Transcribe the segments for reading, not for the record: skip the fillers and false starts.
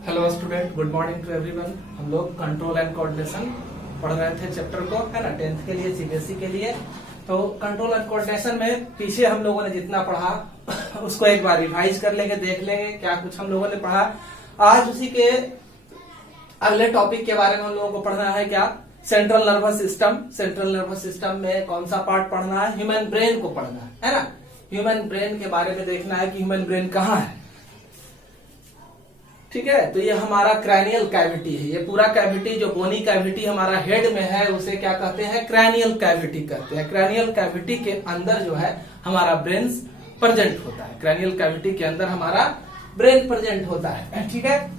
Hello student, good morning to everyone. हम लोग control and coordination पढ़ रहे थे चैप्टर को, है ना, 10th के लिए, सीबीएसई के लिए। तो कंट्रोल एंड कोऑर्डिनेशन में पीछे हम लोगों ने जितना पढ़ा उसको एक बार रिवाइज कर लेंगे, देख लेंगे क्या कुछ हम लोगों ने पढ़ा। आज उसी के अगले टॉपिक के बारे में हम लोगों को पढ़ना है। क्या? Central nervous system. Central nervous system में कौन सा पार्ट पढ़ना है? ह्यूमन ब्रेन को पढ़ना है ना। ह्यूमन ब्रेन के बारे में देखना है कि ह्यूमन ब्रेन कहाँ है। ठीक है, तो ये हमारा क्रैनियल कैविटी है। ये पूरा कैविटी जो बोनी कैविटी हमारा हेड में है उसे क्या कहते हैं? क्रैनियल कैविटी कहते हैं। क्रैनियल कैविटी के अंदर जो है हमारा ब्रेन प्रेजेंट होता है। क्रैनियल कैविटी के अंदर हमारा ब्रेन प्रेजेंट होता है। ठीक है,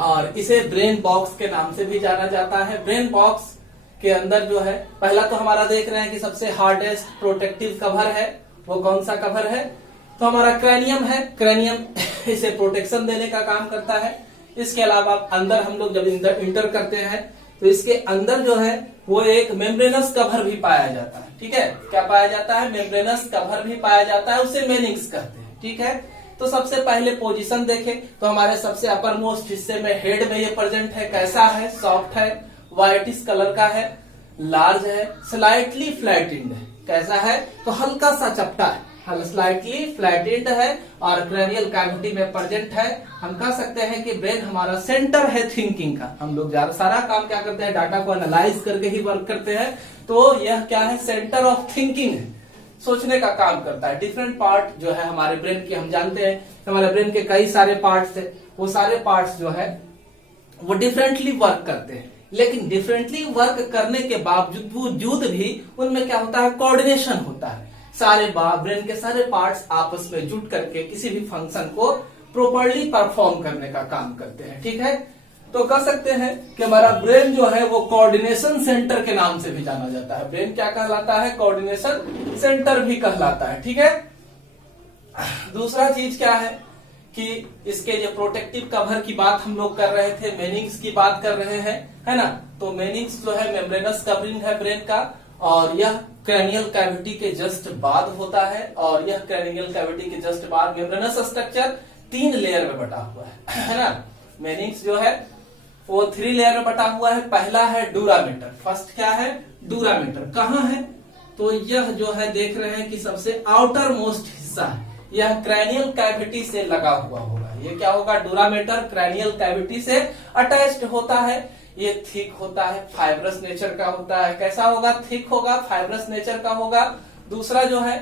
और इसे ब्रेन बॉक्स के नाम से भी जाना जाता है। ब्रेन बॉक्स के अंदर जो है, पहला तो हमारा देख रहे हैं कि सबसे हार्डेस्ट प्रोटेक्टिव कवर है। वो कौन सा कवर है? तो हमारा क्रैनियम है। क्रैनियम इसे प्रोटेक्शन देने का काम करता है। इसके अलावा अंदर हम लोग जब इंटर करते हैं तो इसके अंदर जो है वो एक मेम्ब्रेनस कवर भी पाया जाता है। ठीक है, क्या पाया जाता है? मेम्ब्रेनस कवर भी पाया जाता है, उसे मेनिंग्स कहते हैं। ठीक है, तो सबसे पहले पोजीशन देखें तो हमारे सबसे अपर मोस्ट हिस्से में हेड में ये प्रेजेंट है। कैसा है? सॉफ्ट है, व्हाइटिश कलर का है, लार्ज है, स्लाइटली फ्लैटेंड है। कैसा है? तो हल्का सा चपटा है, स्लाइटली फ्लैटेंड है और क्रैनियल कैविटी में प्रेजेंट है। हम कह सकते हैं कि ब्रेन हमारा सेंटर है थिंकिंग का। हम लोग ज्यादा सारा काम क्या करते हैं? डाटा को एनालाइज करके ही वर्क करते हैं। तो यह क्या है? सेंटर ऑफ थिंकिंग है, सोचने का काम करता है। डिफरेंट पार्ट जो है हमारे ब्रेन के, हम जानते हैं हमारे ब्रेन के कई सारे पार्ट्स थे। वो सारे पार्ट्स जो है वो डिफरेंटली वर्क करते हैं, लेकिन डिफरेंटली वर्क करने के बावजूद भी उनमें क्या होता है? कोऑर्डिनेशन होता है। सारे ब्रेन के सारे पार्ट्स आपस में जुट करके किसी भी फंक्शन को प्रॉपर्ली परफॉर्म करने का काम करते हैं। ठीक है, तो कह सकते हैं कि हमारा ब्रेन जो है वो कोऑर्डिनेशन सेंटर के नाम से भी जाना जाता है। ब्रेन क्या कहलाता है? कोऑर्डिनेशन सेंटर भी कहलाता है। ठीक है, दूसरा चीज क्या है कि इसके जो प्रोटेक्टिव कवर की बात हम लोग कर रहे थे, मेनिंग्स की बात कर रहे हैं, है ना। तो मेनिंग्स जो है मेम्ब्रेनस कवरिंग है ब्रेन का, और यह क्रैनियल कैविटी के जस्ट बाद होता है। और यह क्रैनियल कैविटी के जस्ट बाद मेम्ब्रेनस स्ट्रक्चर 3 लेयर में बटा हुआ है ना। मेनिंग्स जो है वो 3 लेयर में बटा हुआ है। पहला है डूरामेटर। फर्स्ट क्या है? डूरामेटर। कहाँ है? तो यह जो है देख रहे हैं कि सबसे आउटर मोस्ट हिस्सा है, यह क्रैनियल कैविटी से लगा हुआ होगा। ये क्या होगा? डूरामेटर क्रैनियल कैविटी से अटैच्ड होता है। ये थिक होता है, फाइब्रस नेचर का होता है। कैसा होगा? थिक होगा, फाइब्रस नेचर का होगा। दूसरा जो है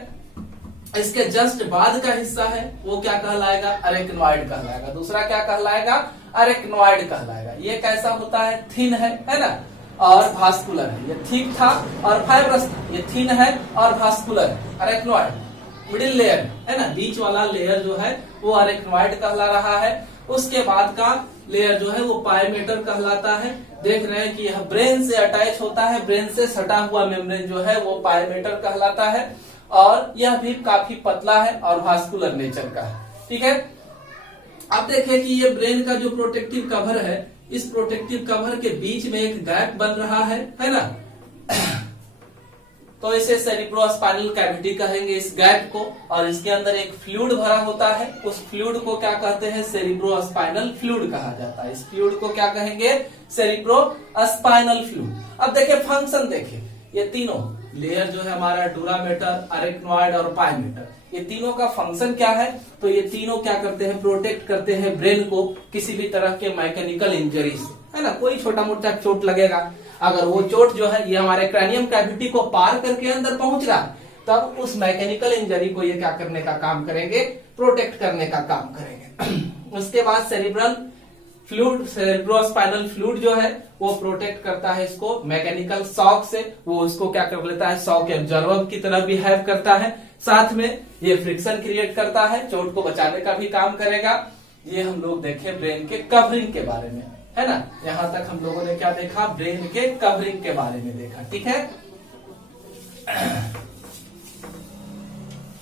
इसके जस्ट बाद का हिस्सा है वो क्या कहलाएगा? अरेक्नॉइड कहलाएगा। दूसरा क्या कहलाएगा? अरेक्नॉइड कहलाएगा। ये कैसा होता है? थिन है ना, और भास्कुलर है। ये थिक था और फाइब्रस था, ये थिन है और भास्कुलर है, अरेक्नॉइड। मिडिल लेयर है ना, बीच वाला लेयर जो है वो अरेक्नॉइड कहला रहा है। उसके बाद का लेयर जो है वो पायमेटर कहलाता है। देख रहे हैं कि यह ब्रेन से अटैच होता है, ब्रेन से सटा हुआ मेम्ब्रेन जो है वो पायमेटर कहलाता है, और यह भी काफी पतला है और वास्कुलर नेचर का है। ठीक है, अब देखें कि ये ब्रेन का जो प्रोटेक्टिव कवर है, इस प्रोटेक्टिव कवर के बीच में एक गैप बन रहा है ना। तो इसे सेरिब्रोस्पाइनल कैविटी कहेंगे इस गैप को, और इसके अंदर एक फ्लूइड भरा होता है। उस फ्लूइड को क्या कहते हैं? सेरिब्रोस्पाइनल फ्लूइड कहा जाता है। इस फ्लूइड को क्या कहेंगे? Cerebrospinal fluid. अब देखे फंक्शन, देखे ये तीनों लेयर जो है हमारा डूरामेटर, अरेक्नॉइड और पायमेटर, ये तीनों का फंक्शन क्या है? तो ये तीनों क्या करते हैं? प्रोटेक्ट करते हैं ब्रेन को किसी भी तरह के मैकेनिकल इंजरी से, है ना। कोई छोटा मोटा चोट लगेगा, अगर वो चोट जो है ये हमारे क्रैनियम कैविटी को पार करके अंदर पहुंच रहा है, तब उस मैकेनिकल इंजरी को ये क्या करने का काम करेंगे? प्रोटेक्ट करने का काम करेंगे। उसके बाद सेरिब्रल फ्लूइड, सेरिब्रोस्पाइनल फ्लूइड जो है वो प्रोटेक्ट करता है इसको मैकेनिकल शॉक से। वो उसको क्या कर लेता है? शॉक एब्जॉर्बर की तरह बिहेव करता है। साथ में ये फ्रिक्शन क्रिएट करता है, चोट को बचाने का भी काम करेगा। ये हम लोग देखे ब्रेन के कवरिंग के बारे में, है ना। यहां तक हम लोगों ने क्या देखा? ब्रेन के कवरिंग के बारे में देखा। ठीक है,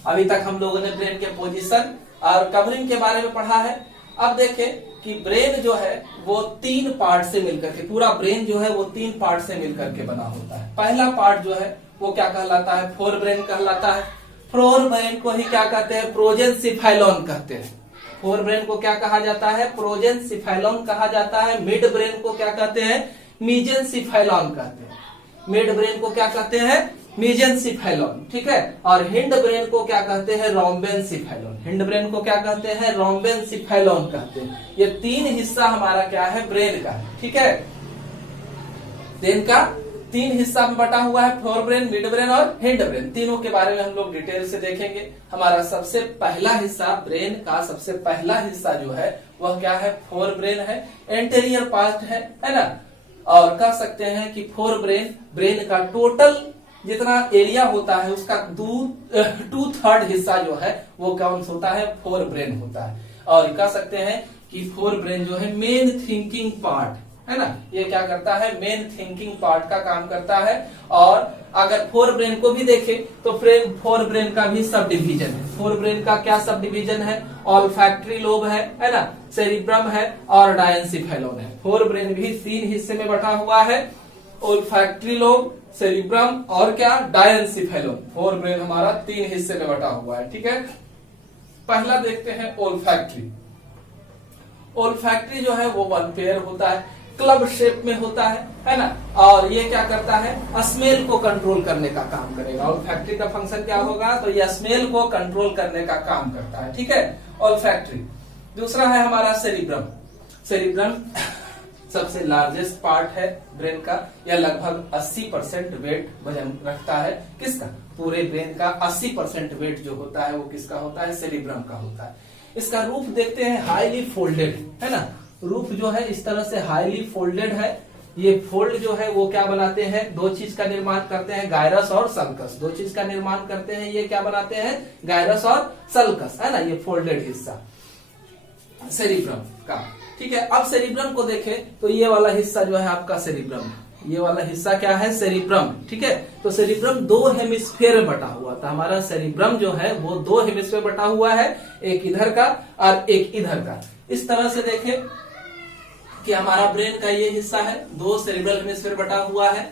अभी तक हम लोगों ने ब्रेन के पोजीशन और कवरिंग के बारे में पढ़ा है। अब देखें कि ब्रेन जो है वो 3 पार्ट से मिलकर के, पूरा ब्रेन जो है वो 3 पार्ट से मिलकर के बना होता है। पहला पार्ट जो है वो क्या कहलाता है? फोर ब्रेन कहलाता है। फोर ब्रेन को ही क्या कहते हैं? प्रोजेंसिफाइलॉन कहते हैं। फोर ब्रेन को क्या कहा जाता है? प्रोजेनसिफेलॉन कहा जाता है। मिड ब्रेन को क्या कहते हैं? मीजेंसिफेलॉन कहते हैं। मिड ब्रेन को क्या कहते हैं? मीजेंसिफेलॉन, ठीक है। और हिंड ब्रेन को क्या कहते हैं? रोम्बेनसिफेलॉन। हिंड ब्रेन को क्या कहते हैं? रोम्बेनसिफेलॉन कहते हैं। ये तीन हिस्सा हमारा क्या है? ब्रेन का है, ठीक है। ब्रेन का तीन हिस्सा में बटा हुआ है, फोर ब्रेन, मिड ब्रेन और हिंड ब्रेन। तीनों के बारे में हम लोग डिटेल से देखेंगे। हमारा सबसे पहला हिस्सा, ब्रेन का सबसे पहला हिस्सा जो है वह क्या है? फोर ब्रेन है, एंटेरियर पार्ट है ना। और कह सकते हैं कि फोर ब्रेन का टोटल जितना एरिया होता है उसका 2/3 हिस्सा जो है वो कौन होता है? फोर ब्रेन होता है। और कह सकते हैं कि फोर ब्रेन जो है मेन थिंकिंग पार्ट है ना, ये क्या करता है? मेन थिंकिंग पार्ट का काम करता है। और अगर फोर ब्रेन को भी देखें तो फोर ब्रेन का भी सब डिवीजन है। फोर ब्रेन का क्या सब डिवीजन है? ऑल्फैक्टरी लोब है ना, सेरिब्रम है और डायंसिफेलॉन है। फोर ब्रेन भी तीन हिस्से में बटा हुआ है, ऑल्फैक्टरी लोब, सेरिब्रम और क्या? डायंसिफेलॉन। फोर ब्रेन हमारा तीन हिस्से में बटा हुआ है, ठीक है। पहला देखते हैं ऑल्फैक्टरी। ऑल्फैक्टरी जो है वो वन पेयर होता है, क्लब शेप में होता है ना। और ये क्या करता है? स्मेल को कंट्रोल करने का काम करेगा। ऑल्फैक्टरी का फंक्शन क्या होगा? तो ये स्मेल को कंट्रोल करने का काम करता है, ठीक है, ऑल्फैक्टरी। दूसरा है हमारा सेरिब्रम। सेरिब्रम सबसे लार्जेस्ट पार्ट है ब्रेन का। यह लगभग 80% वेट वजन रखता है। किसका? पूरे ब्रेन का 80% वेट जो होता है वो किसका होता है? सेरिब्रम का होता है। इसका रूप देखते हैं, हाईली फोल्डेड है ना। रूप जो है इस तरह से हाईली फोल्डेड है। ये फोल्ड जो है वो क्या बनाते हैं? दो चीज का निर्माण करते हैं, गायरस और सल्कस। दो चीज का निर्माण करते हैं, ये क्या बनाते हैं? गायरस और सल्कस, है ना। ये फोल्डेड हिस्सा सेरिब्रम का, ठीक है। अब सेरिब्रम को देखें तो ये वाला हिस्सा जो है आपका सेरिब्रम है। ये वाला हिस्सा क्या है? सेरिब्रम, ठीक है। तो सेरिब्रम दो हेमिस्फीयर में बटा हुआ था। हमारा सेरिब्रम जो है वो दो हेमिस्फीयर बटा हुआ है, एक इधर का और एक इधर का। इस तरह से देखें कि हमारा ब्रेन का ये हिस्सा है, दो सेरिब्रल हेमिस्फीयर बटा हुआ है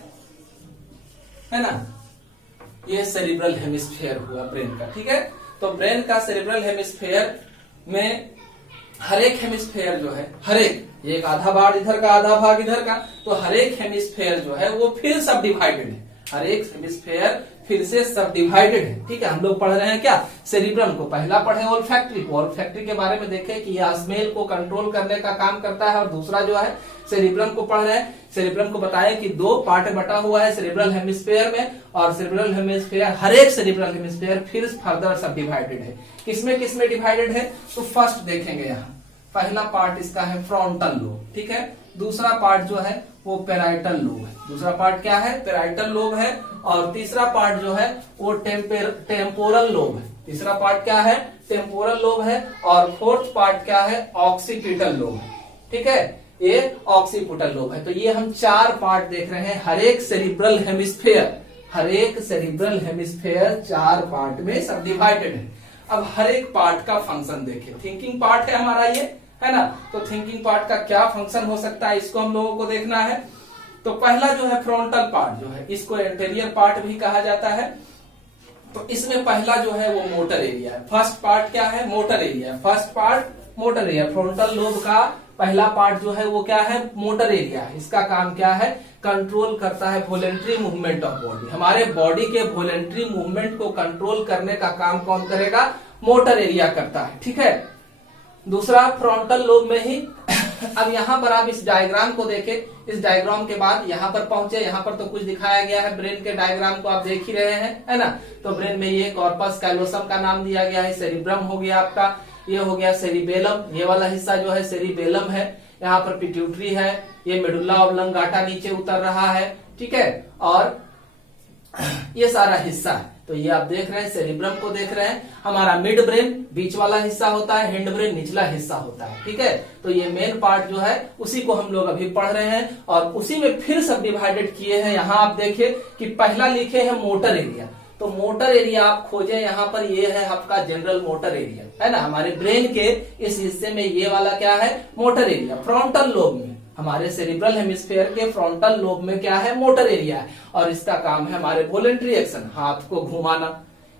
ना। ये सेरिब्रल हेमिस्फीयर हुआ ब्रेन का, ठीक है। तो ब्रेन का सेरिब्रल हेमिस्फीयर में हर एक हेमिस्फीयर जो है, हर एक आधा भाग इधर का, आधा भाग इधर का, तो हर एक हेमिस्फीयर जो है वो फिर सब डिवाइडेड है। हर एक हेमिस्फीयर फिर से सब डिवाइडेड है, ठीक है। हम लोग पढ़ रहे हैं क्या? सेरिब्रम को। पहला पढ़े ऑल्फैक्टरी को। ऑल्फैक्टरी के बारे में देखें कि यह स्मेल को कंट्रोल करने का काम करता है। और दूसरा जो है सेरिब्रम को पढ़ रहे हैं। सेरिब्रम को बताया कि दो पार्ट बटा हुआ है सेरिब्रल हेमिस्फीयर में, और सेरिब्रल हेमिस्फीयर, हर एक सेरिब्रल हेमिस्फीयर फिर फर्दर सब डिवाइडेड है। किसमें डिवाइडेड है? तो फर्स्ट देखेंगे यहाँ, पहला पार्ट इसका है फ्रंटल लोब, ठीक है। दूसरा पार्ट जो है वो पेराइटल लोब है। दूसरा पार्ट क्या है? पेराइटल लोब है। और तीसरा पार्ट जो है वो टेम्पोरल लोब है। तीसरा पार्ट क्या है? टेम्पोरल लोब है। और फोर्थ पार्ट क्या है? ऑक्सीपिटल लोब है, ठीक है। ये ऑक्सीपिटल लोब है। तो ये हम चार पार्ट देख रहे हैं। हर एक सेरिब्रल हेमिस्फीयर चार पार्ट में सब डिवाइडेड है। अब हर एक पार्ट का फंक्शन देखें। थिंकिंग पार्ट है हमारा ये, है ना। तो थिंकिंग पार्ट का क्या फंक्शन हो सकता है, इसको हम लोगों को देखना है। तो पहला जो है फ्रंटल पार्ट जो है, इसको एंटेरियर पार्ट भी कहा जाता है। तो इसमें पहला जो है वो मोटर एरिया है। फर्स्ट पार्ट क्या है? Motor area. First part motor area. Frontal lobe का पहला पार्ट जो है वो क्या है? मोटर एरिया है। इसका काम क्या है? कंट्रोल करता है वॉलेंटरी मूवमेंट ऑफ बॉडी। हमारे बॉडी के वॉलेंटरी मूवमेंट को कंट्रोल करने का काम कौन करेगा? मोटर एरिया करता है, ठीक है। दूसरा फ्रंटल लोब में ही अब यहाँ पर आप इस डायग्राम को देखें। इस डायग्राम के बाद यहाँ पर पहुंचे। यहाँ पर तो कुछ दिखाया गया है, ब्रेन के डायग्राम को आप देख ही रहे हैं, है ना। तो ब्रेन में ये कॉर्पस कैलोसम का नाम दिया गया है। सेरिब्रम हो गया आपका, ये हो गया सेरिबेलम। ये वाला हिस्सा जो है सेरिबेलम है। यहाँ पर पिट्यूटरी है। ये मेडुल्ला ऑब्लंगाटा नीचे उतर रहा है, ठीक है। और ये सारा हिस्सा है। तो ये आप देख रहे हैं, सेरिब्रम को देख रहे हैं। हमारा मिड ब्रेन बीच वाला हिस्सा होता है, हिंड ब्रेन निचला हिस्सा होता है, ठीक है। तो ये मेन पार्ट जो है उसी को हम लोग अभी पढ़ रहे हैं। और उसी में फिर सब डिवाइडेड किए हैं। यहाँ आप देखिए कि पहला लिखे हैं मोटर एरिया। तो मोटर एरिया आप खोजें, यहाँ पर ये है आपका जनरल मोटर एरिया, है ना। हमारे ब्रेन के इस हिस्से में ये वाला क्या है? Motor area. फ्रंटल लोब में, हमारे सेरिब्रल हेमिस्फीयर के फ्रंटल लोब में क्या है? मोटर एरिया है। और इसका काम है हमारे वॉलेंटरी एक्शन, हाथ को घुमाना।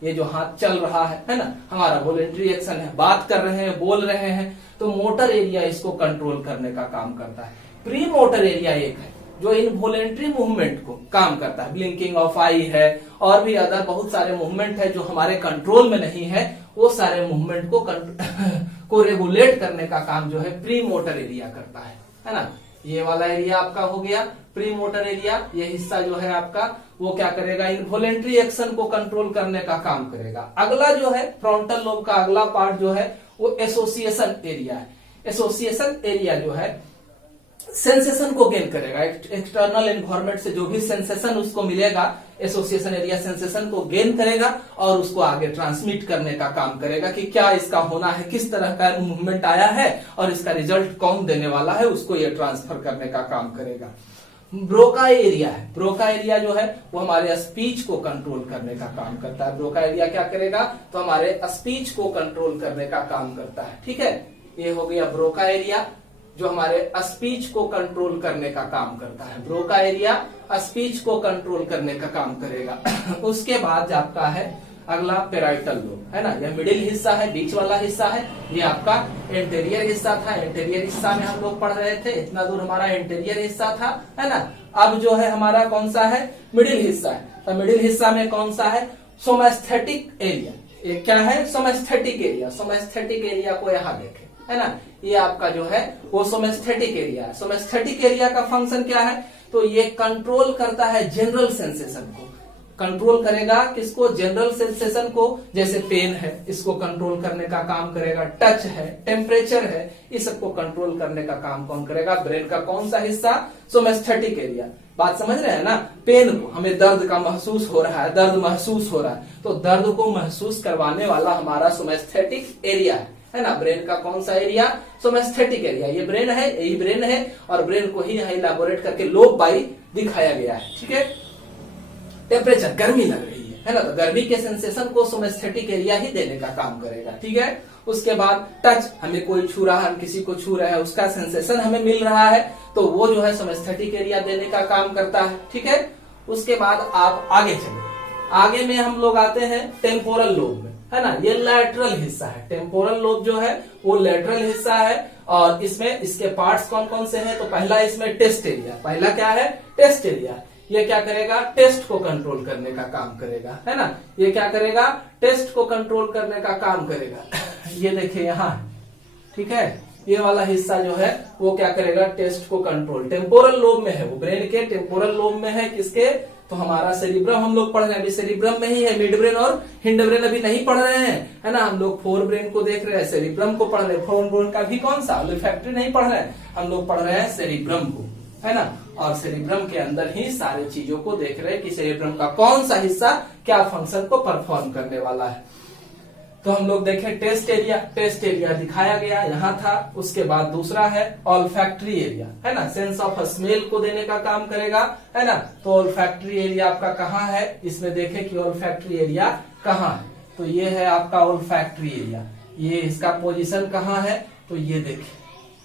ये जो हाथ चल रहा है ना, हमारा वॉलेंट्री एक्शन है, बात कर रहे हैं, बोल रहे हैं, तो मोटर एरिया इसको कंट्रोल करने का काम करता है। प्री मोटर एरिया एक है जो इनवॉलेंट्री मूवमेंट को काम करता है, ब्लिंकिंग ऑफ आई है और भी अदर बहुत सारे मूवमेंट है जो हमारे कंट्रोल में नहीं है, वो सारे मूवमेंट को रेगुलेट करने का काम जो है प्री मोटर एरिया करता है ना। ये वाला एरिया आपका हो गया प्री मोटर एरिया। ये हिस्सा जो है आपका वो क्या करेगा, इनवॉलेंट्री एक्शन को कंट्रोल करने का काम करेगा। अगला जो है फ्रंटल लोब का अगला पार्ट जो है वो एसोसिएशन एरिया है। एसोसिएशन एरिया जो है सेंसेशन को गेन करेगा, एक्सटर्नल एनवायरमेंट से जो भी सेंसेशन उसको मिलेगा, एसोसिएशन एरिया सेंसेशन को गेन करेगा और उसको आगे ट्रांसमिट करने का काम करेगा कि क्या इसका होना है, किस तरह का मूवमेंट आया है और इसका रिजल्ट कौन देने वाला है, उसको ये ट्रांसफर करने का काम करेगा। ब्रोका एरिया है, ब्रोका एरिया जो है वो हमारे स्पीच को कंट्रोल करने का काम करता है। ब्रोका एरिया क्या करेगा, तो हमारे स्पीच को कंट्रोल करने का काम करता है। ठीक है, ये हो गया ब्रोका एरिया जो हमारे स्पीच को कंट्रोल करने का काम करता है। ब्रोका एरिया स्पीच को कंट्रोल करने का काम करेगा। उसके बाद आपका है अगला पेराइटल लोब, है ना, यह मिडिल हिस्सा है, बीच वाला हिस्सा है। ये आपका इंटीरियर हिस्सा था, इंटीरियर हिस्सा में हम लोग पढ़ रहे थे, इतना दूर हमारा इंटीरियर हिस्सा था, है ना। अब जो है हमारा कौन सा है, मिडिल हिस्सा है। तो मिडिल हिस्सा में कौन सा है, सोमस्थेटिक एरिया। ये क्या है, सोमस्थेटिक एरिया। सोमस्थेटिक एरिया को यहाँ देखें, है ना, ये आपका जो है वो सोमस्थेटिक एरिया है। सोमस्थेटिक एरिया का फंक्शन क्या है, तो ये कंट्रोल करता है जनरल सेंसेशन को, कंट्रोल करेगा किसको, जनरल सेंसेशन को। जैसे पेन है इसको कंट्रोल करने का काम करेगा, टच है, टेम्परेचर है, इस सबको कंट्रोल करने का काम कौन करेगा, ब्रेन का कौन सा हिस्सा, सोमस्थेटिक एरिया। बात समझ रहे हैं ना, पेन को, हमें दर्द का महसूस हो रहा है, दर्द महसूस हो रहा है, तो दर्द को महसूस करवाने वाला हमारा सोमस्थेटिक एरिया है ना। ब्रेन का कौन सा एरिया, सोमस्थेटिक एरिया। ये ब्रेन है, यही ब्रेन है और ब्रेन को ही यहाँ इलाबोरेट करके लोब बाई दिखाया गया है। ठीक है, टेम्परेचर, गर्मी लग रही है ना, तो गर्मी के सेंसेशन को सोमस्थेटिक एरिया ही देने का काम करेगा। ठीक है, उसके बाद टच, हमें कोई छू रहा है, हम किसी को छू रहे हैं, उसका सेंसेशन हमें मिल रहा है, तो वो जो है सोमस्थेटिक एरिया देने का काम करता है। ठीक है, उसके बाद आप आगे चले, आगे में हम लोग आते हैं टेम्पोरल लोब में, है ना। ये लैटरल हिस्सा है, टेम्पोरल लोब जो है वो लैटरल हिस्सा है और इसमें इसके पार्ट्स कौन कौन से हैं, तो पहला इसमें टेस्ट एरिया, पहला क्या है, टेस्ट एरिया। ये क्या करेगा, टेस्ट को कंट्रोल करने का काम करेगा, है ना। ये क्या करेगा, टेस्ट को कंट्रोल करने का काम करेगा। ये देखिए यहाँ, ठीक है, ये वाला हिस्सा जो है वो क्या करेगा, टेस्ट को कंट्रोल, टेम्पोरल लोब में है वो, ब्रेन के टेम्पोरल लोब में है। किसके, तो हमारा सेरिब्रम हम लोग पढ़ रहे हैं, अभी सेरिब्रम में ही है, मिड ब्रेन और हिंड ब्रेन अभी नहीं पढ़ रहे हैं, है ना। हम लोग फोर ब्रेन को देख रहे हैं, सेरिब्रम को पढ़ रहे हैं। फोर ब्रेन का भी कौन सा, ओल्फैक्टरी नहीं पढ़ रहे हैं, हम लोग पढ़ रहे हैं सेरिब्रम को, है ना। और सेरिब्रम के अंदर ही सारी चीजों को देख रहे हैं कि सेरिब्रम का कौन सा हिस्सा क्या फंक्शन को परफॉर्म करने वाला है। तो हम लोग देखें टेस्ट एरिया, टेस्ट एरिया दिखाया गया यहाँ था। उसके बाद दूसरा है ऑल्फैक्टरी एरिया, है ना, सेंस ऑफ स्मेल को देने का काम करेगा, है ना। तो ऑल्फैक्टरी एरिया आपका कहाँ है, इसमें देखें कि ऑल्फैक्टरी एरिया कहाँ है, तो ये है आपका ऑल्फैक्टरी एरिया। ये इसका पोजीशन कहाँ है, तो ये देखें,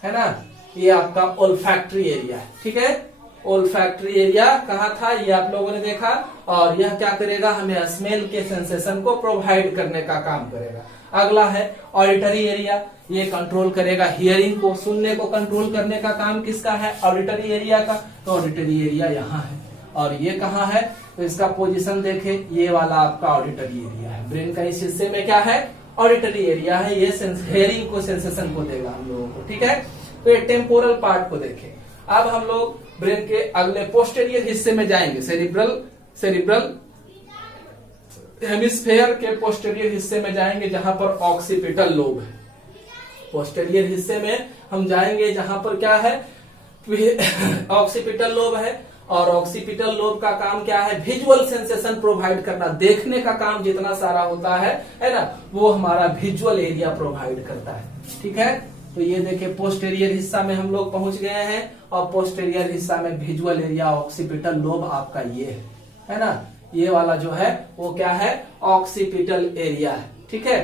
है ना, ये आपका ऑल्फैक्टरी एरिया है। ठीक है, ओल्फैक्टरी एरिया कहाँ था, ये आप लोगों ने देखा। और यह क्या करेगा, हमें स्मेल के सेंसेशन को प्रोवाइड करने का काम करेगा। अगला है ऑडिटरी एरिया, ये कंट्रोल करेगा हियरिंग को, सुनने को कंट्रोल करने का काम किसका है, ऑडिटरी एरिया का। तो ऑडिटरी एरिया यहाँ है और ये कहाँ है, तो इसका पोजीशन देखे, ये वाला आपका ऑडिटरी एरिया है। ब्रेन का इस हिस्से में क्या है, ऑडिटरी एरिया है, ये हियरिंग को सेंसेशन को देगा हम लोगों को। ठीक है, तो ये टेम्पोरल पार्ट को देखे। अब हम लोग ब्रेन के अगले पोस्टेरियर हिस्से में जाएंगे, सेरिब्रल हेमिस्फेयर के पोस्टेरियर हिस्से में जाएंगे जहां पर ऑक्सीपिटल लोब है। पोस्टेरियर हिस्से में हम जाएंगे जहां पर क्या है, ऑक्सीपिटल लोब है। और ऑक्सीपिटल लोब का काम क्या है, विजुअल सेंसेशन प्रोवाइड करना, देखने का काम जितना सारा होता है ना, वो हमारा विजुअल एरिया प्रोवाइड करता है। ठीक है, तो ये देखिए पोस्टेरियर हिस्सा में हम लोग पहुंच गए हैं और पोस्टेरियर हिस्सा में विजुअल एरिया ऑक्सीपिटल लोब आपका ये है ना, ये वाला जो है वो क्या है, ऑक्सीपिटल एरिया है। ठीक है,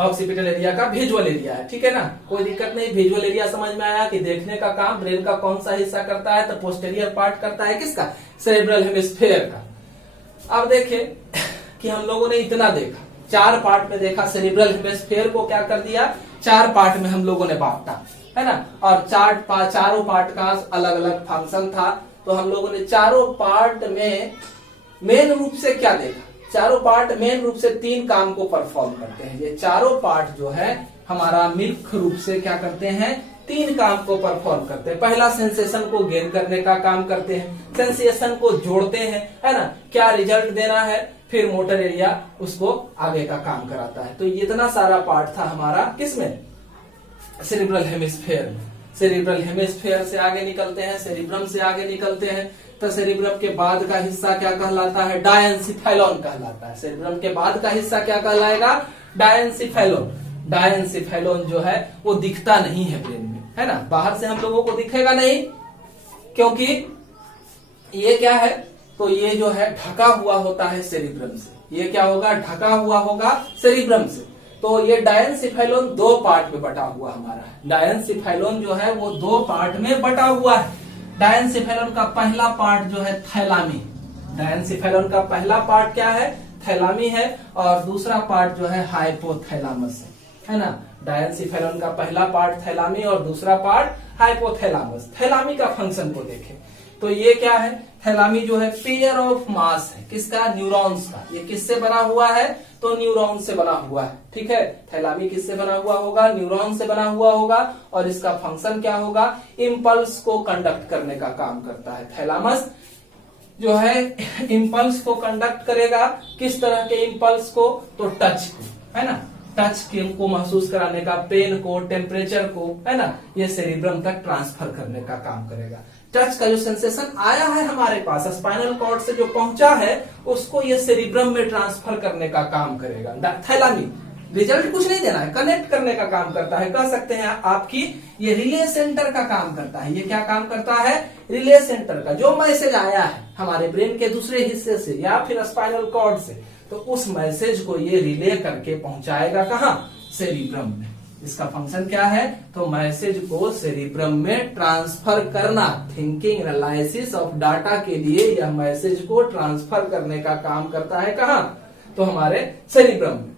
ऑक्सीपिटल एरिया का विजुअल एरिया है। ठीक है ना, कोई दिक्कत नहीं। विजुअल एरिया समझ में आया कि देखने का काम ब्रेन का कौन सा हिस्सा करता है, तो पोस्टेरियर पार्ट करता है किसका, सेरेब्रल हेमिस्फेयर का। अब देखें कि हम लोगों ने इतना देखा, 4 पार्ट में देखा। सेरिब्रल हेमिस्फीयर को क्या कर दिया, 4 पार्ट में हम लोगों ने बांटा, है ना। और चारों पार्ट का अलग अलग फंक्शन था। तो हम लोगों ने चारों पार्ट में मेन रूप से क्या देखा, चारों पार्ट मेन रूप से 3 काम को परफॉर्म करते हैं। ये चारों पार्ट जो है हमारा मुख्य रूप से क्या करते हैं, 3 काम को परफॉर्म करते हैं। पहला सेंसेशन को गेन करने का काम करते हैं, सेंसेशन को जोड़ते हैं, है ना, क्या रिजल्ट देना है, फिर मोटर एरिया उसको आगे का काम कराता है। तो इतना सारा पार्ट था हमारा किसमें, सेरिब्रल हेमिस्फीयर में। सेरिब्रल हेमिस्फीयर से आगे निकलते हैं, सेरिब्रम से आगे निकलते हैं, तो सेरिब्रम के बाद का हिस्सा क्या कहलाता है, डायएन्सिफेलॉन कहलाता है। सेरिब्रम के बाद का हिस्सा क्या कहलाएगा, डायएन्सिफेलॉन। डायएन्सिफेलॉन जो है वो दिखता नहीं है ब्रेन में, है ना, बाहर से हम लोगों को दिखेगा नहीं, क्योंकि ये क्या है, तो ये जो है ढका हुआ होता है सेरिब्रम से। ये क्या होगा, ढका हुआ होगा सेरिब्रम से। तो ये डायएन्सिफेलॉन 2 पार्ट में बटा हुआ हमारा है। डायएन्सिफेलॉन जो है वो 2 पार्ट में बटा हुआ है। डायएन्सिफेलॉन का पहला पार्ट जो है थैलामी, डायएन्सिफेलॉन का पहला पार्ट क्या है, थैलामी है, और दूसरा पार्ट जो है हाइपोथैलामस है ना। डायएन्सिफेलॉन का पहला पार्ट थैलामी और दूसरा पार्ट हाइपोथैलामस। थैलामी का फंक्शन को देखें तो ये क्या है, थैलामी जो है पेयर ऑफ मास है, किसका, न्यूरॉन्स का। ये किससे बना हुआ है, तो न्यूरॉन से बना हुआ है, ठीक है। थैलामी किससे बना हुआ होगा, न्यूरॉन से बना हुआ होगा, और इसका फंक्शन क्या होगा, इम्पल्स को कंडक्ट करने का काम करता है। थैलामस जो है इम्पल्स को कंडक्ट करेगा, किस तरह के इम्पल्स को, तो टच को, है ना, टच को महसूस कराने का, पेन को, टेम्परेचर को, है ना, ये सेरिब्रम तक ट्रांसफर करने का काम करेगा। टच का जो सेंसेशन आया है हमारे पास, स्पाइनल कॉर्ड से जो पहुंचा है, उसको ये सेरिब्रम में ट्रांसफर करने का काम करेगा। थैलामी रिजल्ट कुछ नहीं देना है, कनेक्ट करने का काम करता है। कह सकते हैं आपकी ये रिले सेंटर का काम करता है। ये क्या काम करता है, रिले सेंटर का। जो मैसेज आया है हमारे ब्रेन के दूसरे हिस्से से या फिर स्पाइनल कॉर्ड से, तो उस मैसेज को ये रिले करके पहुंचाएगा कहाँ, सेरिब्रम में। इसका फंक्शन क्या है, तो मैसेज को सेरिब्रम में ट्रांसफर करना। थिंकिंग एनालिसिस ऑफ डाटा के लिए यह मैसेज को ट्रांसफर करने का काम करता है कहाँ, तो हमारे सेरिब्रम में।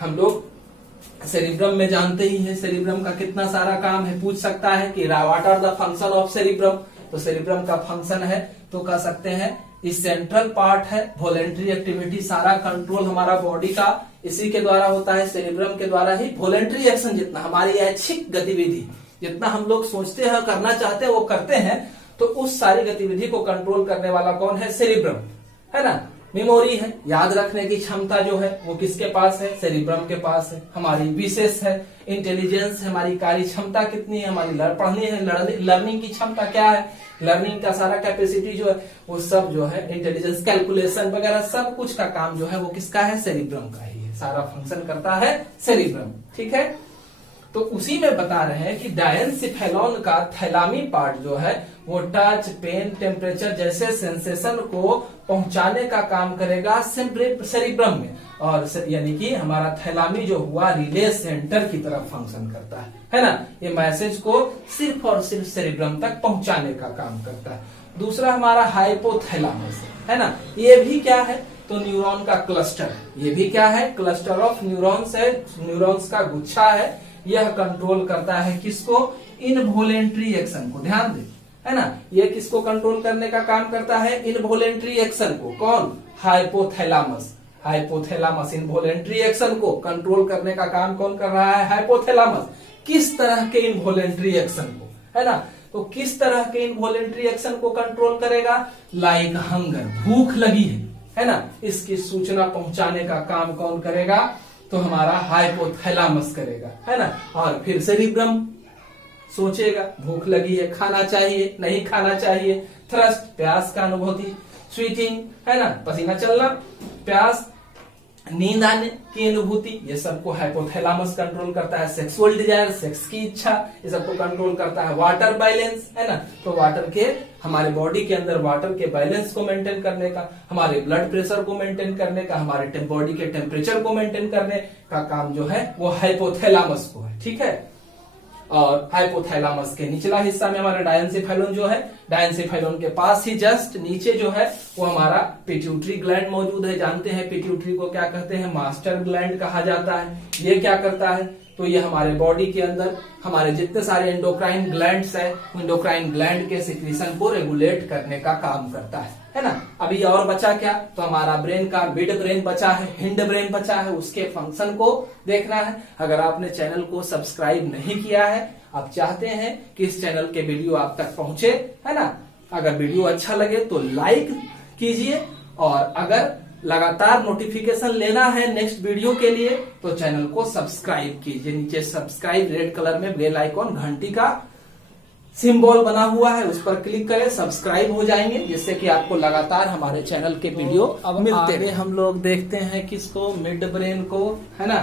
हम लोग सेरिब्रम में जानते ही हैं सेरिब्रम का कितना सारा काम है। पूछ सकता है कि what are the function of cerebrum, तो सेरिब्रम का फंक्शन है, तो कह सकते हैं इस सेंट्रल पार्ट है, वॉलेंट्री एक्टिविटी, सारा कंट्रोल हमारा बॉडी का इसी के द्वारा होता है, सेरिब्रम के द्वारा ही। वॉलेंट्री एक्शन जितना हमारी ऐच्छिक गतिविधि, जितना हम लोग सोचते हैं करना चाहते हैं वो करते हैं, तो उस सारी गतिविधि को कंट्रोल करने वाला कौन है, सेरिब्रम, है ना। मेमोरी है, याद रखने की क्षमता जो है वो किसके पास है, सेरिब्रम के पास है। हमारी विशेष है, इंटेलिजेंस है, हमारी कार्य क्षमता कितनी है, हमारी पढ़ने है, लर्निंग की क्षमता क्या है, लर्निंग का सारा कैपेसिटी जो है वो सब जो है, इंटेलिजेंस, कैलकुलेशन वगैरह सब कुछ का काम जो है वो किसका है, सेरिब्रम का ही है। सारा फंक्शन करता है सेरिब्रम, ठीक है। तो उसी में बता रहे हैं कि डायएन्सिफेलॉन का थैलामी पार्ट जो है वो टच, पेन, टेम्परेचर जैसे सेंसेशन को पहुंचाने का काम करेगा सेरिब्रम में, और यानी कि हमारा थैलामी जो हुआ रिले सेंटर की तरफ फंक्शन करता है ना। ये मैसेज को सिर्फ और सिर्फ सेरिब्रम तक पहुंचाने का काम करता है। दूसरा हमारा हाइपोथैलामस है ना, ये भी क्या है, तो न्यूरॉन का क्लस्टर है। ये भी क्या है, क्लस्टर ऑफ न्यूरॉन्स है, न्यूरॉन्स का गुच्छा है। यह कंट्रोल करता है किसको, इनवॉलेंट्री एक्शन को। ध्यान दे, है ना, ये किसको कंट्रोल करने का काम करता है, इनवॉलेंट्री एक्शन को। कौन, हाइपोथैलामस। हाइपोथैलामस इनवॉलेंट्री एक्शन को कंट्रोल करने का काम कौन कर रहा है, हाइपोथैलामस। किस तरह के इनवॉलेंट्री एक्शन को, है ना, तो किस तरह के इनवॉलेंट्री एक्शन को कंट्रोल करेगा, लाइक हंगर, भूख लगी है ना, इसकी सूचना पहुंचाने का काम कौन करेगा, तो हमारा हाइपोथैलामस करेगा, है ना। और फिर सेरिब्रम सोचेगा भूख लगी है, खाना चाहिए, नहीं खाना चाहिए, थ्रस्ट, प्यास का अनुभूति, स्वीटिंग, है ना, पसीना चलना, प्यास, नींद आने की अनुभूति, ये सबको हाइपोथैलामस कंट्रोल करता है। सेक्सुअल डिजायर, सेक्स की इच्छा, ये सबको कंट्रोल करता है। वाटर बैलेंस, है ना, तो वाटर के, हमारे बॉडी के अंदर वाटर के बैलेंस को मेंटेन करने का, हमारे ब्लड प्रेशर को मेंटेन करने का, हमारे बॉडी के टेम्परेचर को मेंटेन करने का काम जो है वो हाइपोथैलामस को है, ठीक है। और हाइपोथैलेमस के निचला हिस्सा में हमारा डायंसिफाइलोन जो है, डायंसिफाइलोन के पास ही जस्ट नीचे जो है वो हमारा पिट्यूटरी ग्लैंड मौजूद है। जानते हैं पिट्यूटरी को क्या कहते हैं, मास्टर ग्लैंड कहा जाता है। ये क्या करता है, तो ये हमारे बॉडी के अंदर हमारे जितने सारे एंडोक्राइन ग्लैंड्स है, एंडोक्राइन ग्लैंड के सिक्रीशन को रेगुलेट करने का काम करता है ना। अभी और बचा क्या, तो हमारा ब्रेन का मिड ब्रेन बचा है, हिंड ब्रेन बचा है, उसके फंक्शन को देखना है। अगर आपने चैनल को सब्सक्राइब नहीं किया है, आप चाहते हैं कि इस चैनल के वीडियो आप तक पहुंचे, है ना, अगर वीडियो अच्छा लगे तो लाइक कीजिए, और अगर लगातार नोटिफिकेशन लेना है नेक्स्ट वीडियो के लिए तो चैनल को सब्सक्राइब कीजिए। नीचे सब्सक्राइब रेड कलर में बेल आइकॉन घंटी का सिंबल बना हुआ है, उस पर क्लिक करें, सब्सक्राइब हो जाएंगे, जिससे कि आपको लगातार हमारे चैनल के वीडियो अब मिलते हैं। हम लोग देखते हैं किसको, मिड ब्रेन को, है ना।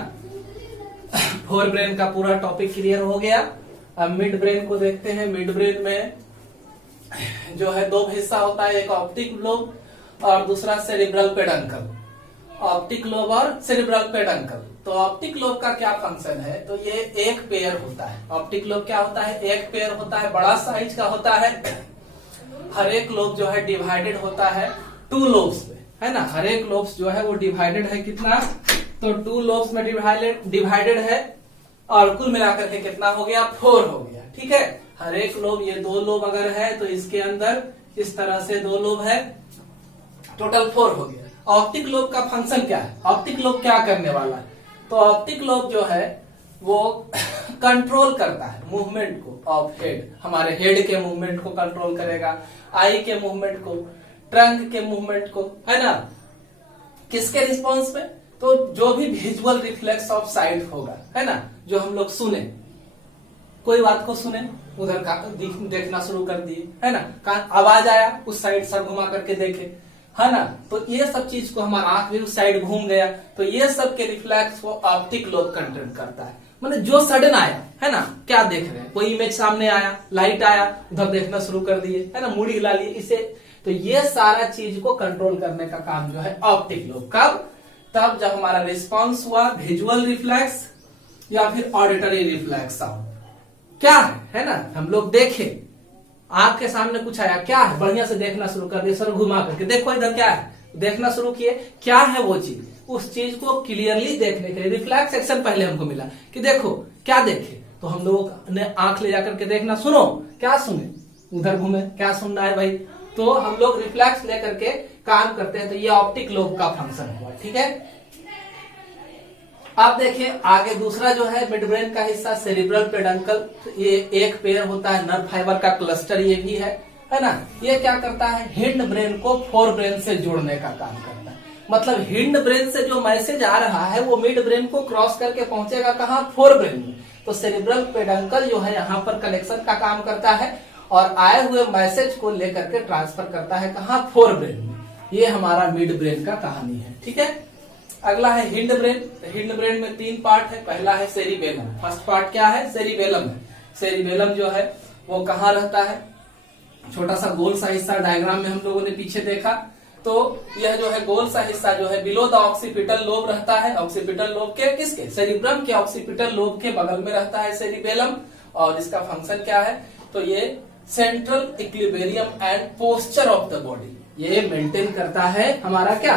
फोर ब्रेन का पूरा टॉपिक क्लियर हो गया। अब मिड ब्रेन को देखते हैं। मिड ब्रेन में जो है दो हिस्सा होता है, एक ऑप्टिक लोब और दूसरा सेरिब्रल पेडंकल। ऑप्टिक लोब और सेरिब्रल पेडंकल। तो ऑप्टिक लोब का क्या फंक्शन है, तो ये एक पेयर होता है। ऑप्टिक लोब क्या होता है, एक पेयर होता है, बड़ा साइज का होता है। हर एक लोब जो है डिवाइडेड होता है 2 लोब्स में, है ना। हर एक लोब्स जो है वो डिवाइडेड है कितना, तो 2 लोब्स में डिवाइडेड है, और कुल मिलाकर के कितना हो गया, 4 हो गया। ठीक है, हर एक लोब, ये 2 लोब अगर है तो इसके अंदर इस तरह से 2 लोब है, टोटल 4 हो गया। ऑप्टिक लोब का फंक्शन क्या है, ऑप्टिक लोब क्या करने वाला है, तो ऑप्टिक लोब जो है वो कंट्रोल करता है मूवमेंट को ऑफ हेड, हमारे हेड के मूवमेंट को कंट्रोल करेगा, आई के मूवमेंट को, ट्रंक के मूवमेंट को, है ना। किसके रिस्पॉन्स में, तो जो भी विजुअल रिफ्लेक्स ऑफ साइट होगा, है ना, जो हम लोग सुने, कोई बात को सुने, उधर का देखना शुरू कर दिए, है ना, आवाज आया उस साइड सर घुमा करके देखे, है ना, तो ये सब चीज को हमारा आंख भी उस साइड घूम गया, तो ये सब के रिफ्लेक्स वो ऑप्टिक लोब कंटेंट करता है। मतलब जो सडन आया, है ना, क्या देख रहे हैं, कोई इमेज सामने आया, लाइट आया, उधर देखना शुरू कर दिए, है ना, मुड़ी हिला लिए इसे, तो ये सारा चीज को कंट्रोल करने का काम जो है ऑप्टिक लोब। कब, तब जब हमारा रिस्पॉन्स हुआ विजुअल रिफ्लेक्स या फिर ऑडिटरी रिफ्लेक्स साउंड, क्या है ना, हम लोग देखे, आंख के सामने कुछ आया, क्या है, बढ़िया से देखना शुरू कर दिया, सर घुमा करके देखो इधर क्या है, देखना शुरू किए, क्या है वो चीज, उस चीज को क्लियरली देखने के लिए रिफ्लेक्स एक्शन पहले हमको मिला कि देखो क्या देखे, तो हम लोग ने आंख ले जाकर के देखना, सुनो क्या सुने, उधर घूमे, क्या सुनना है भाई, तो हम लोग रिफ्लेक्स लेकर के काम करते हैं। तो ये ऑप्टिक लोब का फंक्शन हुआ। ठीक है, आप देखिए आगे दूसरा जो है मिड ब्रेन का हिस्सा सेरिब्रल पेडंकल, ये एक पेयर होता है, नर्व फाइबर का क्लस्टर ये भी है ना। ये क्या करता है, हिंड ब्रेन को फोर ब्रेन से जोड़ने का काम करता है। मतलब हिंड ब्रेन से जो मैसेज आ रहा है वो मिड ब्रेन को क्रॉस करके पहुंचेगा कहाँ, फोर ब्रेन में। तो सेरिब्रल पेडंकल जो है यहाँ पर कनेक्शन का काम करता है और आए हुए मैसेज को लेकर के ट्रांसफर करता है कहाँ, फोर ब्रेन में। ये हमारा मिड ब्रेन का कहानी है। ठीक है, अगला है हिंड ब्रेन। हिंड ब्रेन में 3 पार्ट है। पहला है सेरिबेलम। फर्स्ट पार्ट क्या है, सेरिबेलम है। सेरिबेलम जो है वो कहाँ रहता है, छोटा सा गोल सा हिस्सा डायग्राम में हम लोगों ने पीछे देखा। तो यह जो है गोल सा हिस्सा जो है बिलो द ऑक्सीपिटल लोब रहता है। ऑक्सीपिटल लोब के किसके, सेरिब्रम के ऑक्सीपिटल लोब के बगल में रहता है सेरिबेलम। और इसका फंक्शन क्या है, तो ये central equilibrium and posture of the body, ये मेंटेन करता है हमारा क्या,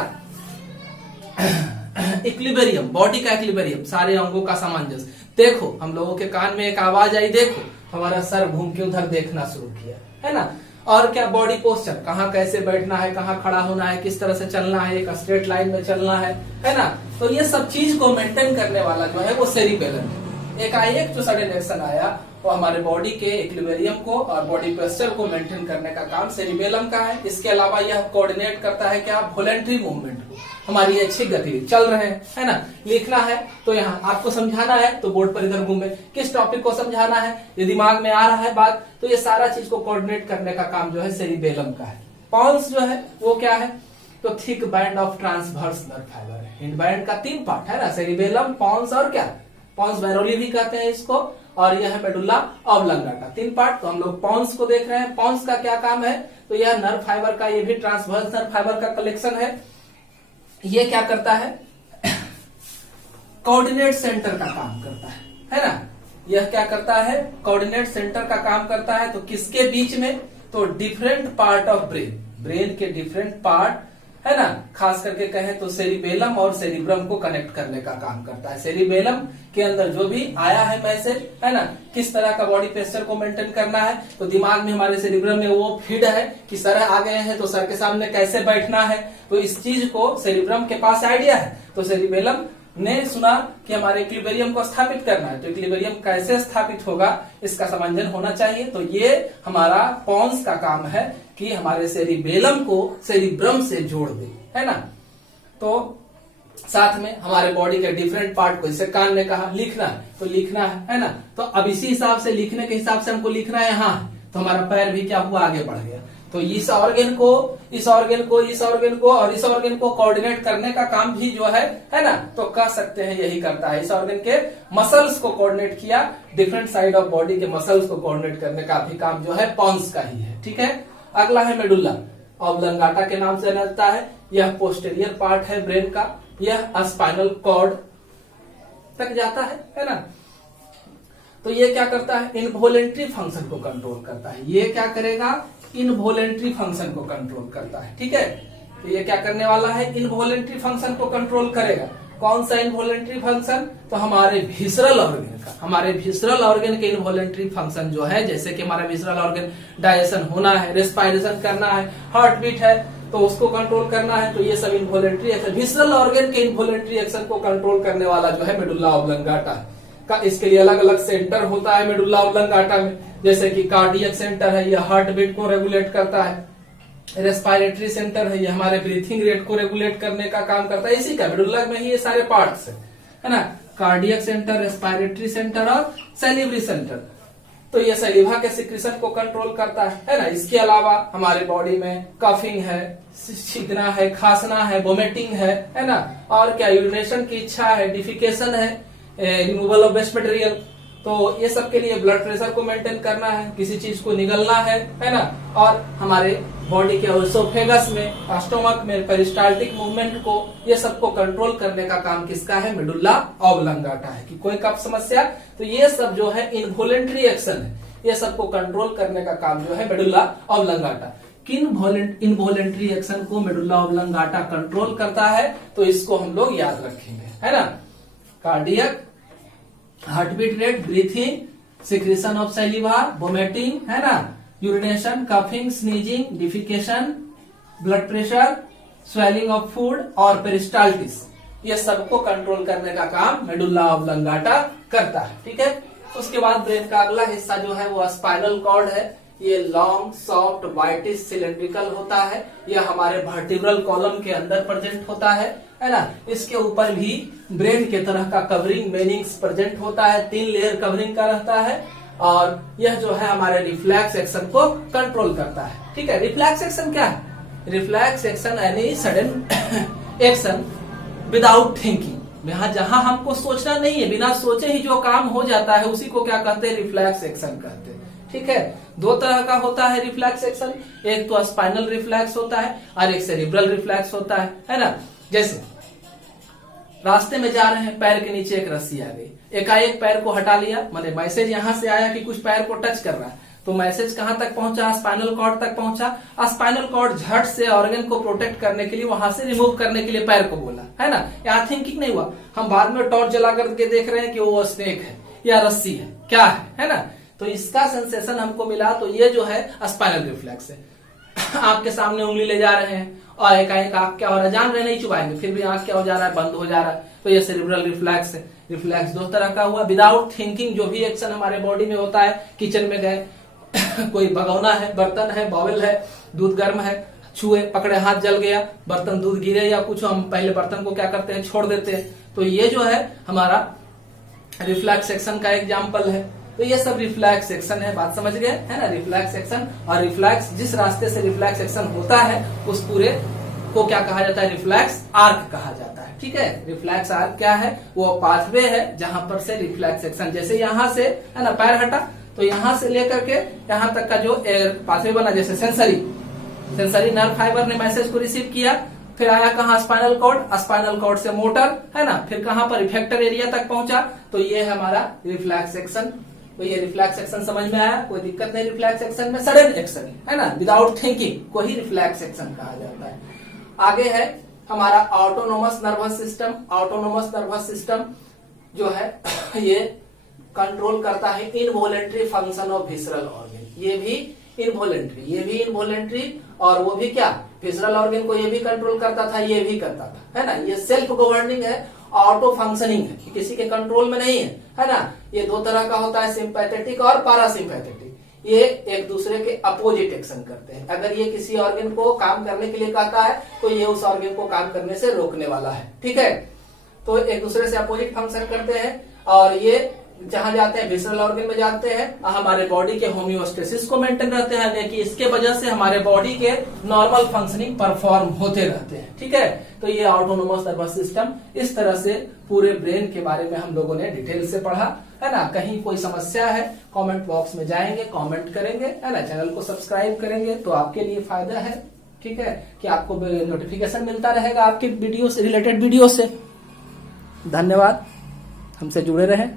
इक्विलिब्रियम, बॉडी का इक्विलिब्रियम, सारे अंगों का सामंजस्य। देखो हम लोगों के कान में एक आवाज आई, देखो हमारा सर घूम के उधर देखना शुरू किया, है ना। और क्या, बॉडी पोस्चर, कहाँ कैसे बैठना है, कहाँ खड़ा होना है, किस तरह से चलना है, एक स्ट्रेट लाइन में चलना है ना। तो ये सब चीज को मेंटेन करने वाला जो है वो सेरिबेलम है। एकाएक जो सडन एक्शन आया वो हमारे बॉडी के इक्विलिब्रियम को और बॉडी पोस्चर को मेंटेन करने का काम सेरिबेलम का है। इसके अलावा यह कोऑर्डिनेट करता है क्या, वॉलंटरी मूवमेंट को, हमारी अच्छी गति चल रहे हैं, है ना, लिखना है तो यहाँ आपको समझाना है तो बोर्ड पर इधर घूमे, किस टॉपिक को समझाना है, ये दिमाग में आ रहा है बात, तो ये सारा चीज को कोऑर्डिनेट करने का काम जो है सेरिबेलम का है। पॉन्स जो है वो क्या है, तो thick band of transverse nerve fibre है। हिंड बैंड का 3 पार्ट है ना, सेरिबेलम, पॉन्स और क्या, पॉन्स वैरोली भी कहते हैं इसको, और यह है मेडुल्ला ऑब्लंगाटा, 3 पार्ट। तो हम लोग पॉन्स को देख रहे हैं। पॉन्स का क्या काम है, तो यह नर्व फाइबर का, ये भी ट्रांसवर्स नर्व फाइबर का कलेक्शन है। ये क्या करता है, कोऑर्डिनेट सेंटर का काम करता है ना। यह क्या करता है, कोऑर्डिनेट सेंटर का काम करता है। तो किसके बीच में, तो different part of brain, brain के डिफरेंट पार्ट है ना, खास करके कहें तो सेरिबेलम और सेरिब्रम को कनेक्ट करने का काम करता है। सेरिबेलम के अंदर जो भी आया है मैसेज है ना, किस तरह का बॉडी पोस्चर को मेंटेन करना है, तो दिमाग में हमारे सेरिब्रम में वो फीड है कि सर आ गए हैं तो सर के सामने कैसे बैठना है, तो इस चीज को सेरिब्रम के पास आइडिया है। तो सेरिबेलम ने सुना कि हमारे इक्विलिब्रियम को स्थापित करना है, तो इक्विलिब्रियम कैसे स्थापित होगा इसका समंजन होना चाहिए। तो ये हमारा पॉन्स का काम है कि हमारे सेरिबेलम को सेरिब्रम से जोड़ दे, है ना। तो साथ में हमारे बॉडी के डिफरेंट पार्ट को, जैसे कान ने कहा लिखना है तो लिखना है ना। तो अब इसी हिसाब से लिखने के हिसाब से हमको लिखना है यहाँ, तो हमारा पैर भी क्या हुआ, आगे बढ़ गया। तो इस ऑर्गन को, इस ऑर्गन को, इस ऑर्गन को और इस ऑर्गन को कोऑर्डिनेट करने का काम भी जो है ना, तो कह सकते हैं यही करता है। इस ऑर्गन के मसल्स को कोऑर्डिनेट किया, डिफरेंट साइड ऑफ बॉडी के मसल्स को कोऑर्डिनेट करने का भी काम जो है पॉन्स का ही है, ठीक है। अगला है मेडुल्ला ऑब्लंगाटा के नाम से जानता है। यह पोस्टेरियर पार्ट है ब्रेन का, यह स्पाइनल कॉर्ड तक जाता है ना। तो ये क्या करता है, इनवॉलेंट्री फंक्शन को कंट्रोल करता है। ये क्या करेगा, इनवॉलेंट्री फंक्शन को कंट्रोल करता है, ठीक है। तो ये क्या करने वाला है, इनवॉलेंट्री फंक्शन को कंट्रोल करेगा। कौन सा इनवॉलेंट्री फंक्शन, तो हमारे विसरल ऑर्गन का, हमारे विसरल ऑर्गन के इनवॉलेंट्री फंक्शन जो है, जैसे कि हमारा विसरल ऑर्गन डाइजेशन होना है, रेस्पिरेशन करना है, हार्ट बीट है तो उसको कंट्रोल करना है, तो ये सब इनवॉलेंट्री एक्शन, विसरल ऑर्गन के इनवॉलेंट्री एक्शन को कंट्रोल करने वाला जो है मेडुल्ला ऑब्लंगाटा का। इसके लिए अलग अलग सेंटर होता है मेडुल्ला ऑब्लंगाटा में, जैसे कि कार्डियक सेंटर है, ये हार्ट बीट को रेगुलेट करता है। रेस्पिरेटरी सेंटर है, ये हमारे ब्रीथिंग रेट को रेगुलेट करने का काम करता है। इसी का मेडुल्ला में ही ये सारे पार्ट्स है ना, कार्डियक सेंटर, रेस्पिरेटरी सेंटर और सैलिवरी सेंटर। तो ये सैलिवा के सिक्रीशन को कंट्रोल करता है ना। इसके अलावा हमारे बॉडी में कफिंग है, छींकना है, खांसना है, वोमिटिंग है ना, और क्या यूरिनेशन की इच्छा है, डिफिकेशन है, रिमूवल ऑफ वेस्ट मटेरियल। तो ये सब के लिए ब्लड प्रेशर को मेंटेन करना है, किसी चीज को निगलना है ना, और हमारे बॉडी के ओसोफेगस में, स्टोमक में पेरिस्टाल्टिक मूवमेंट को, ये सब को कंट्रोल करने का काम किसका है, मेडुल्ला ऑब्लंगाटा है। कि कोई कफ समस्या, तो ये सब जो है इनवॉलेंट्री एक्शन है, ये सब को कंट्रोल करने का काम जो है मेडुल्ला ऑब्लंगाटा। किन इनवॉलेंट्री एक्शन को मेडुल्ला ऑब्लंगाटा कंट्रोल करता है, तो इसको हम लोग याद रखेंगे, है ना। Cardiac, heartbeat rate, breathing, secretion of saliva, vomiting, है ना, urination, coughing, sneezing, defecation, blood pressure, swelling of food और पेरिस्टाल्टिस, ये सबको कंट्रोल करने का काम मेडुल्ला ऑब्लंगाटा करता है, ठीक है। उसके बाद ब्रेन का अगला हिस्सा जो है वो स्पाइनल कॉर्ड है। ये लॉन्ग, सॉफ्ट, वाइटिश, सिलेंड्रिकल होता है। यह हमारे वर्टिब्रल कॉलम के अंदर प्रेजेंट होता है ना। इसके ऊपर भी ब्रेन के तरह का कवरिंग मेनिंग्स प्रेजेंट होता है, 3 लेयर कवरिंग का रहता है, और यह जो है हमारे रिफ्लेक्स एक्शन को कंट्रोल करता है, ठीक है। रिफ्लेक्स एक्शन क्या है, रिफ्लेक्स एक्शन यानी सडन एक्शन विदाउट थिंकिंग, जहां हमको सोचना नहीं है, बिना सोचे ही जो काम हो जाता है उसी को क्या कहते हैं, रिफ्लेक्स एक्शन कहते हैं, ठीक है। 2 तरह का होता है रिफ्लेक्स एक्शन, एक तो स्पाइनल रिफ्लेक्स होता है और एक सेरिब्रल रिफ्लेक्स होता है ना। जैसे रास्ते में जा रहे हैं, पैर के नीचे एक रस्सी आ गई, एकाएक पैर को हटा लिया, माने मैसेज यहां से आया कि कुछ पैर को टच कर रहा है, तो मैसेज कहां तक पहुंचा, स्पाइनल कॉर्ड तक पहुंचा। स्पाइनल कॉर्ड झट से ऑर्गन को प्रोटेक्ट करने के लिए, वहां से रिमूव करने के लिए पैर को बोला, है ना। यहाँ थिंकिंग नहीं हुआ, हम बाद में टॉर्च जला करके देख रहे हैं कि वो स्नेक है या रस्सी है, क्या है ना। तो इसका सेंसेशन हमको मिला, तो ये जो है स्पाइनल रिफ्लेक्स है। आपके सामने उंगली ले जा रहे हैं और एकाएक आंख क्या हो रहा है, जान रहे नहीं चुबाएंगे, फिर भी आंख क्या हो जा रहा है, बंद हो जा रहा है, तो ये सेरिब्रल रिफ्लेक्स है। रिफ्लेक्स 2 तरह का हुआ, विदाउट थिंकिंग जो भी एक्शन हमारे बॉडी में होता है, किचन में गए कोई भगोना है, बर्तन है, बाउल है, दूध गर्म है, छुए, पकड़े, हाथ जल गया, बर्तन दूध गिरे या कुछ, हम पहले बर्तन को क्या करते हैं, छोड़ देते हैं। तो ये जो है हमारा रिफ्लेक्स एक्शन का एग्जाम्पल है। तो ये सब रिफ्लेक्स एक्शन है, बात समझ गए, है ना। रिफ्लेक्स एक्शन, और रिफ्लेक्स, जिस रास्ते से रिफ्लेक्स एक्शन होता है उस पूरे को क्या कहा जाता है, रिफ्लेक्स आर्क कहा जाता है, ठीक है। रिफ्लेक्स आर्क क्या है, वो पाथवे है जहां पर से रिफ्लेक्स एक्शन, जैसे यहां से है ना पैर हटा, तो यहां से लेकर के यहां तक का जो पाथवे बना, जैसे सेंसरी नर्व फाइबर ने मैसेज को रिसीव किया, फिर आया कहाँ, स्पाइनल कॉर्ड, स्पाइनल कॉर्ड से मोटर, है ना, फिर कहाँ पर इफेक्टर एरिया तक पहुंचा, तो ये है हमारा रिफ्लेक्स एक्शन। तो ये रिफ्लेक्स एक्शन समझ में आया, कोई दिक्कत नहीं रिफ्लेक्स एक्शन में, सडन एक्शन है ना, विदाउट थिंकिंग को ही रिफ्लेक्स एक्शन कहा जाता है। आगे है हमारा autonomous nervous system. Autonomous nervous system जो है ये कंट्रोल करता है involuntary function of visceral organ. ये भी इनवॉलेंट्री और वो भी क्या, विसरल ऑर्गन को ये भी कंट्रोल करता था, ये भी करता था, है ना। ये सेल्फ गवर्निंग है, ऑटो फंक्शनिंग है, किसी के कंट्रोल में नहीं है ना। ये दो तरह का होता है, सिंपैथेटिक और पैरासिम्पैथेटिक। ये एक दूसरे के अपोजिट एक्शन करते हैं। अगर ये किसी ऑर्गन को काम करने के लिए कहता है तो ये उस ऑर्गन को काम करने से रोकने वाला है, ठीक है। तो एक दूसरे से अपोजिट फंक्शन करते हैं और ये जहां जाते हैं विसरल ऑर्गन में जाते हैं, हमारे बॉडी के होम्योस्टेसिस को मेंटेन रहते हैं, यानी कि इसके वजह से हमारे बॉडी के नॉर्मल फंक्शनिंग परफॉर्म होते रहते हैं, ठीक है। तो ये ऑटोनोमस नर्वस सिस्टम, इस तरह से पूरे ब्रेन के बारे में हम लोगों ने डिटेल से पढ़ा, है ना। कहीं कोई समस्या है कमेंट बॉक्स में जाएंगे, कमेंट करेंगे, है ना। चैनल को सब्सक्राइब करेंगे तो आपके लिए फायदा है, ठीक है, कि आपको नोटिफिकेशन मिलता रहेगा आपके वीडियो से, रिलेटेड वीडियो से। धन्यवाद, हमसे जुड़े रहें।